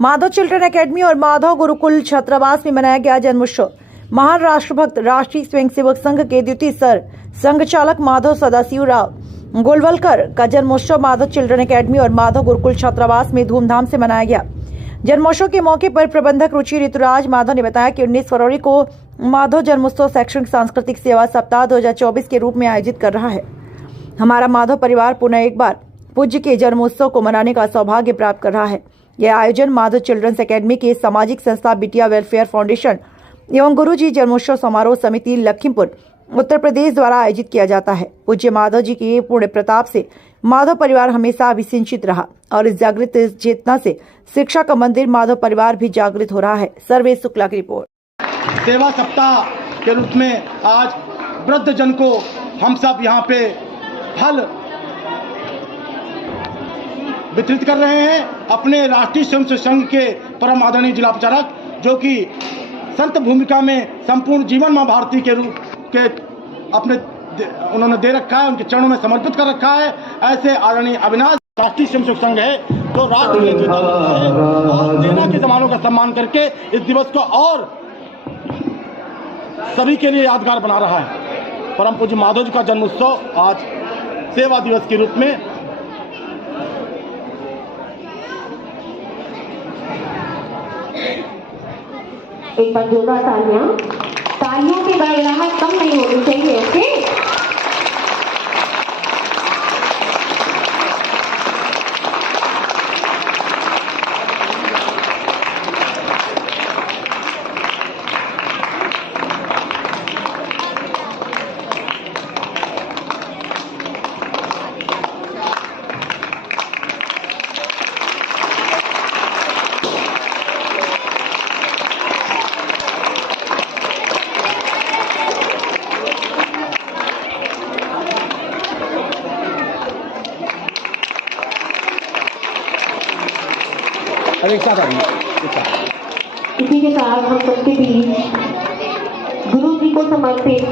Madhav children academy और माधव गुरुकुल छात्रावास में मनाया गया जन्मोत्सव। महान राष्ट्रभक्त राष्ट्रीय स्वयंसेवक संघ के द्वितीय सर संघ चालक माधव सदाशिव राव गोलवलकर का जन्मोत्सव माधव चिल्ड्रन एकेडमी और माधव गुरुकुल छात्रावास में धूमधाम से मनाया गया। जन्मोत्सव के मौके पर प्रबंधक रुचि ऋतुराज माधव ने बताया कि 19 फरवरी को माधव जन्मोत्सव शैक्षणिक सांस्कृतिक सेवा सप्ताह 2024 के रूप में आयोजित कर रहा है। हमारा माधव परिवार पुनः एक बार पूज्य के जन्मोत्सव को मनाने का सौभाग्य प्राप्त कर रहा है। यह आयोजन माधव चिल्ड्रंस एकेडमी के सामाजिक संस्था बिटिया वेलफेयर फाउंडेशन एवं गुरुजी जन्मोत्सव समारोह समिति लखीमपुर उत्तर प्रदेश द्वारा आयोजित किया जाता है। पूज्य माधव जी के पुण्य प्रताप से माधव परिवार हमेशा अभिसिंचित रहा और इस जागृत चेतना से शिक्षा का मंदिर माधव परिवार भी जागृत हो रहा है। सर्वेश शुक्ला की रिपोर्ट। सेवा सप्ताह के रूप में आज वृद्ध जन को हम सब यहाँ पे फल वितरित कर रहे हैं। अपने राष्ट्रीय स्वयंसेवक संघ के परम आदरणीय जिला प्रचारक जो कि संत भूमिका में संपूर्ण जीवन मां भारती के रूप के अपने उन्होंने दे रखा है, उनके चरणों में समर्पित कर रखा है। ऐसे आदरणीय अविनाश राष्ट्रीय स्वयंसेवक संघ है तो राष्ट्र के लिए और सेना के जवानों का सम्मान करके इस दिवस को और सभी के लिए यादगार बना रहा है। परम पूज्य माधव जी का जन्मोत्सव आज सेवा दिवस के रूप में एक बार जोरदार तालियों की गड़गड़ाहट कम नहीं होनी चाहिए। ओके, इसी के साथ हम सबके बीच गुरु जी को समर्पित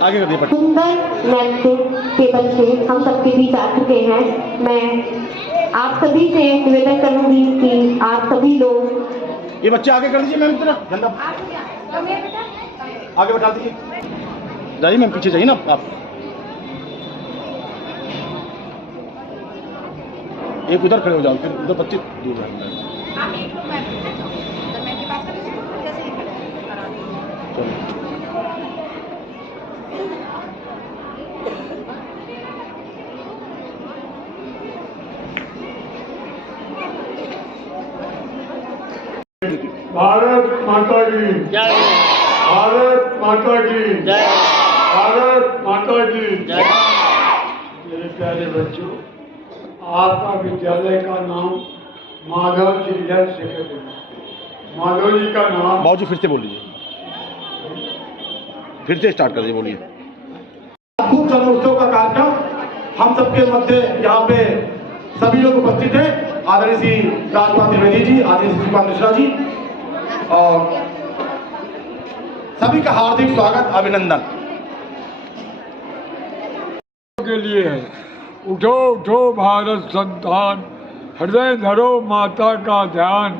आगे कर सुंदर नृत्य के बच्चे हम सबके बीच आ चुके हैं। मैं आप सभी से निवेदन करूंगी कि आप सभी लोग ये बच्चे आगे कर लीजिए मैम, तरह आगे बैठा दीजिए। जाइए मैम, पीछे जाइए ना आप। एक उधर खड़े हो जाओ, फिर उधर बच्चे दूर रहेंगे। भारत माता की जय, भारत माता की जय, भारत माता की जय। मेरे प्यारे बच्चों, आपका विद्यालय का नाम माधव चिल्ड्रंस एकेडमी। माधव जी का नाम बाबूजी फिर से बोल लीजिए, फिर से स्टार्ट कर दीजिए, बोलिए। खूब जन्मोत्सव का कार्यक्रम हम सबके मध्य यहाँ पे सभी लोग उपस्थित हैं। आदरणीय श्री राजकुमार त्रिवेदी जी, आदरणीय श्री कुमार मिश्रा जी और सभी का हार्दिक स्वागत, अभिनंदन के लिए है। उठो उठो भारत संतान, हृदय धरो माता का ध्यान,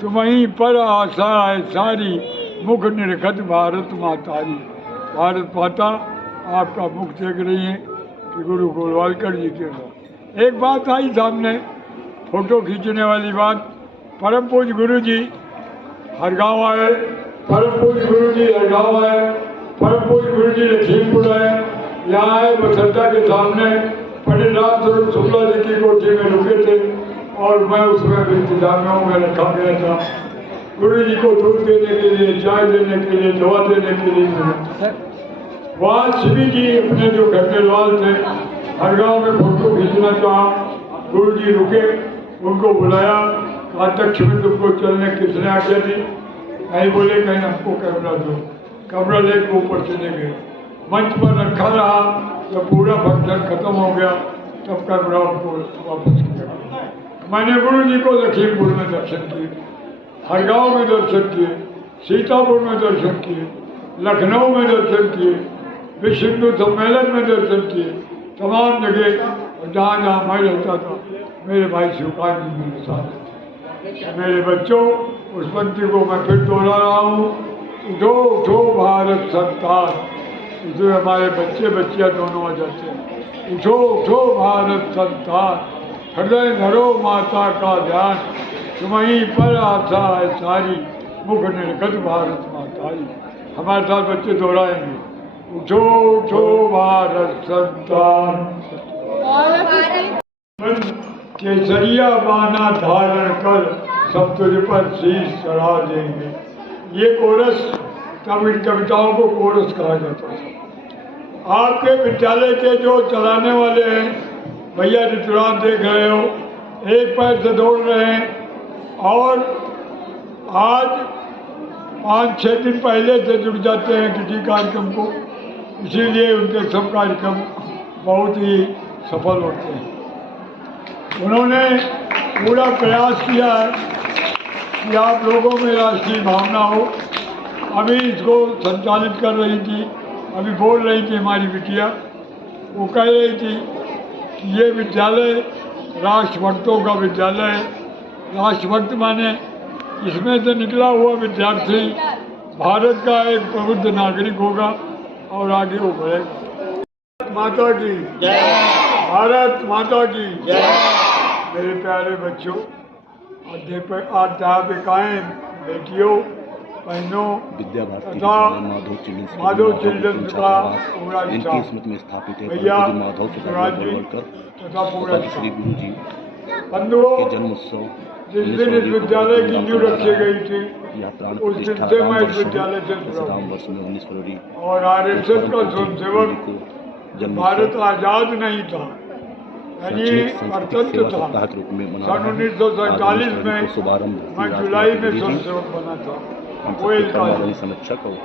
तुम्हीं पर आशा है सारी, मुख निरखत भारत मातारी। भारत माता आपका मुख देख रही है कि गुरु गोलवालकर जी के साथ एक बात आई सामने, फोटो खींचने वाली बात। परम पूज्य गुरु जी हर गाँव आए, परम पूज्य गुरु जी हर गाँव आए, परम पूज्य गुरु जी लखीमपुर आए, यहाँ आए बसंता के सामने पंडित राम स्वरूप शुक्ला जी की कोठी में रुके थे और मैं उसमें इंतजामियों में रखा गया था। गुरु जी को दूध देने के लिए, चाय देने के लिए, दवा देने के लिए वहाँ शिवी जी अपने जो घर के लाल थे हर गाँव में फोटो खींचना चाहा। गुरु जी रुके, उनको बुलाया, कहा तक में तुमको चलने किसने आज्ञा दी? नहीं बोले कहीं हमको कैमरा दो। कैमरा लेकर ऊपर चले गए, मंच पर रखा रहा। जब पूरा फंक्शन खत्म हो गया तब कैमरा को वापस किया। मैंने गुरु जी को लखीमपुर में दर्शन किए, हर गाँव में दर्शन किए, सीतापुर में दर्शन किए, लखनऊ में दर्शन किए, विश्व हिंदू सम्मेलन में दर्शन किए, तमाम जगह और जहाँ जहाँ मैं रहता था मेरे भाई शिवकांत जी मेरे साथ थे। मेरे बच्चों, उस पंक्ति को मैं फिर दोहरा रहा हूँ, उठो उठो भारत संतान। इसमें हमारे बच्चे बच्चियाँ दोनों आ जाते हैं। उठो उठो भारत संतान, हृदय धरो माता का ध्यान, तुम्हीं पर आशा है सारी, मुख निर्गत भारत माता ही। हमारे साथ बच्चे दोहराएंगे, उठो उठो भारत संतान, केसरिया बाना धारण कर, सब तुझ पर शीश चढ़ा देंगे। ये कोरस, तब इन कविताओं को कोरस कहा जाता है। आपके विद्यालय के जो चलाने वाले हैं भैया ऋतुराज देख रहे हो, एक पैर से दौड़ रहे हैं और आज 5-6 दिन पहले से जुड़ जाते हैं किसी कार्यक्रम को, इसीलिए उनके सब कार्यक्रम बहुत ही सफल होते हैं। उन्होंने पूरा प्रयास किया है कि आप लोगों में राष्ट्रीय भावना हो। अभी इसको संचालित कर रही थी, अभी बोल रही थी हमारी बिटिया, वो कह रही थी कि ये विद्यालय राष्ट्रभक्तों का विद्यालय है। राष्ट्रभक्त माने इसमें से निकला हुआ विद्यार्थी भारत का एक प्रबुद्ध नागरिक होगा और आगे वो बढ़ेगा। माता की जय, भारत माता की जय। मेरे प्यारे बच्चों, अध्यापिकाएं, बेटियों, बहनों तथा माधव चिल्ड्रंस का पूरा भैया शिवराज जी तथा पूरा बंधुओं, जिस दिन इस विद्यालय की नींव रखी गई थी उस दिन से मैं इस विद्यालय से जुड़ा हूँ और RSS का स्वयंसेवक भारत आजाद नहीं था, यानी गणतंत्र था। सन 1947 में मैं जुलाई में स्वयंसेवक बना था। वो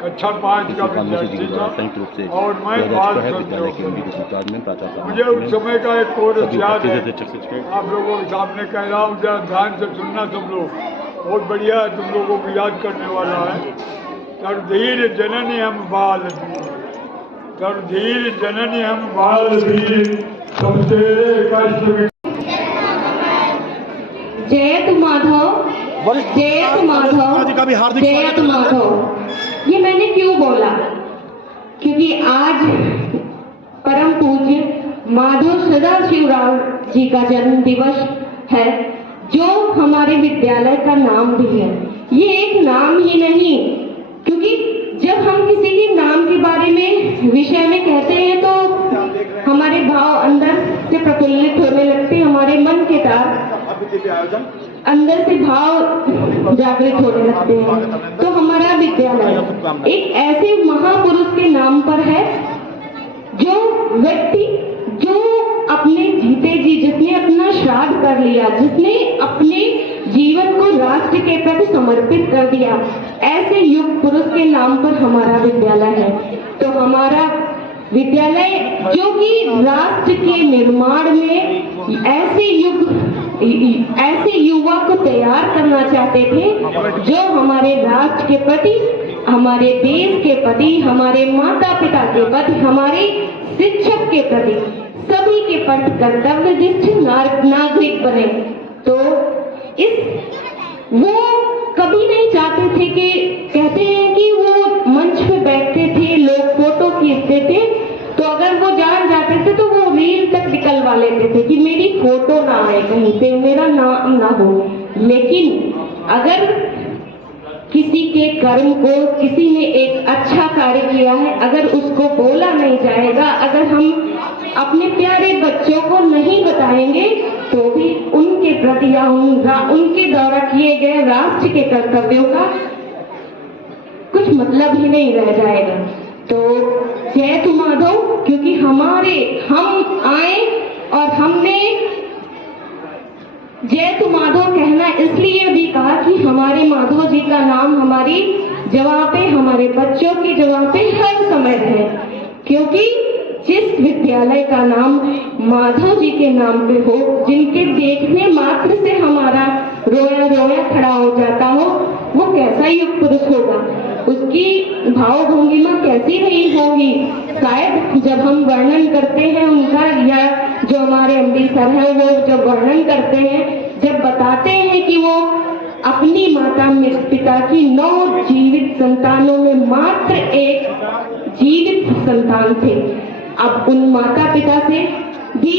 कक्षा 5 का विद्यार्थी था और मैं बाल स्वयंसेवक। मुझे उस समय का एक कोरस याद है, आप लोगों के सामने कह रहा हूँ, जरा ध्यान से सुनना सब लोग, बहुत बढ़िया है, तुम लोगों को याद करने वाला है। तरधीर जननी हम बाल वीर, तरधीर जननी हम बाल वीर, सब तेरे कष्ट। जयत माधव, जयत माधव, जयत माधव। ये मैंने क्यों बोला? क्योंकि आज परम पूज्य माधव सदाशिवराव जी का जन्म दिवस है, जो हमारे विद्यालय का नाम भी है। ये एक नाम ही नहीं, क्योंकि जब हम किसी के नाम के बारे में विषय में कहते हैं तो हमारे भाव अंदर से प्रफुल्लित होने लगते हैं, हमारे मन के तार अंदर से भाव जागृत होने लगते हैं। तो हमारा विद्यालय एक ऐसे महापुरुष के नाम पर है, जो व्यक्ति जो अपने जीते जी, जिसने अपना श्राद्ध कर लिया, जिसने अपने जीवन को राष्ट्र के प्रति समर्पित कर दिया, ऐसे युग पुरुष के नाम पर हमारा विद्यालय है। तो हमारा विद्यालय जो कि राष्ट्र के निर्माण में ऐसे युवा को तैयार करना चाहते थे, जो हमारे राष्ट्र के प्रति, हमारे देश के प्रति, हमारे माता पिता के प्रति, हमारे शिक्षक के प्रति, सभी के प्रति कर्तव्यनिष्ठ नागरिक बने। तो वो कभी नहीं चाहते थे कि, कहते हैं कि वो मंच पे बैठते थे, लोग फोटो खींचते थे, तो अगर वो जान जाते थे तो वो रील तक निकलवा लेते थे कि मेरी फोटो ना आए कहीं पे, मेरा नाम ना हो। लेकिन अगर किसी के कर्म को, किसी ने एक अच्छा कार्य किया है, अगर उसको बोला नहीं जाएगा, अगर हम अपने प्यारे बच्चों को नहीं बताएंगे, तो भी उनके प्रति या उनके द्वारा किए गए राष्ट्र के कर्तव्यों का कुछ मतलब ही नहीं रह जाएगा। तो जय माधव, क्योंकि हम आए और हमने जय माधव कहना इसलिए भी कहा कि हमारे माधव जी का नाम हमारी जगह पे, हमारे बच्चों की जगह पे हर समय है। क्योंकि जिस विद्यालय का नाम माधव जी के नाम पे हो, जिनके देखने मात्र से हमारा रोया रोया खड़ा हो जाता हो, वो कैसा युग पुरुष होगा, उसकी भावभंगिमा कैसी रही होगी। शायद जब हम वर्णन करते हैं उनका या जो हमारे एमडी सर हैं वो जब वर्णन करते हैं, जब बताते हैं कि वो अपनी माता पिता की 9 जीवित संतानों में मात्र एक जीवित संतान थे। अब उन माता पिता से भी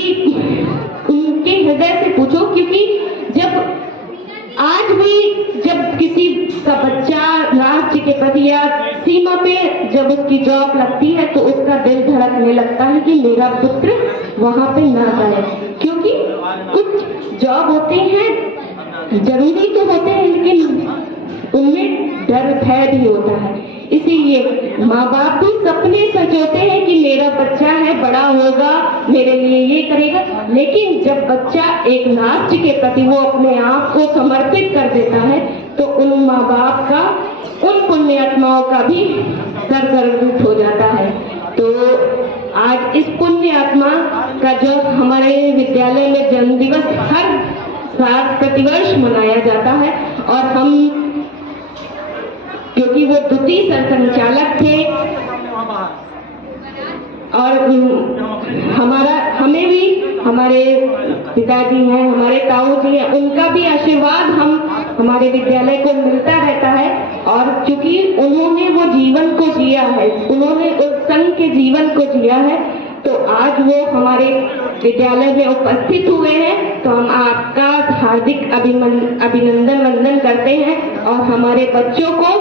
उनके हृदय से पूछो, क्योंकि जब आज भी जब किसी का बच्चा राष्ट्र के प्रति या सीमा पे जब उसकी जॉब लगती है तो उसका दिल धड़कने लगता है कि मेरा पुत्र वहां पे ना जाए, क्योंकि कुछ जॉब होते हैं जरूरी तो होते हैं लेकिन उनमें डर भय भी होता है। इसीलिए माँ बाप भी सपने सजोते हैं कि मेरा बच्चा है, बड़ा होगा, मेरे लिए ये करेगा, लेकिन जब बच्चा एक राष्ट्र के प्रति वो अपने आप को समर्पित कर देता है तो उन माँ बाप का, उन पुण्य आत्माओं का भी सर गर्वित हो जाता है। तो आज इस पुण्य आत्मा का जो हमारे विद्यालय में जन्म दिवस हर साल प्रतिवर्ष मनाया जाता है, और हम क्योंकि वो द्वितीय सरसंघचालक थे और हमें भी हमारे पिताजी हैं, हमारे ताऊ जी हैं, उनका भी आशीर्वाद हमारे विद्यालय को मिलता रहता है। और चूंकि उन्होंने वो जीवन को जिया है, उन्होंने उस संघ के जीवन को जिया है, तो आज वो हमारे विद्यालय में उपस्थित हुए हैं, तो हम आपका हार्दिक अभिनंदन वंदन करते हैं और हमारे बच्चों को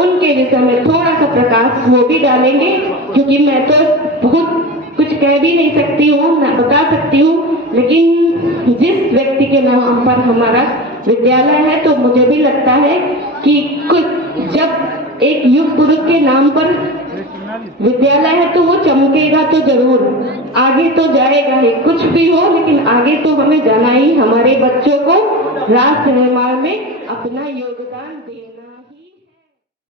उनके विषय में थोड़ा सा प्रकाश वो भी डालेंगे, क्योंकि मैं तो बहुत कुछ कह भी नहीं सकती हूँ, न बता सकती हूँ, लेकिन जिस व्यक्ति के नाम पर हमारा विद्यालय है तो मुझे भी लगता है कि कुछ जब एक युग पुरुष के नाम पर विद्यालय है तो वो चमकेगा तो जरूर, आगे तो जाएगा ही, कुछ भी हो लेकिन आगे तो हमें जाना ही, हमारे बच्चों को राष्ट्र निर्माण में अपना योगदान देना।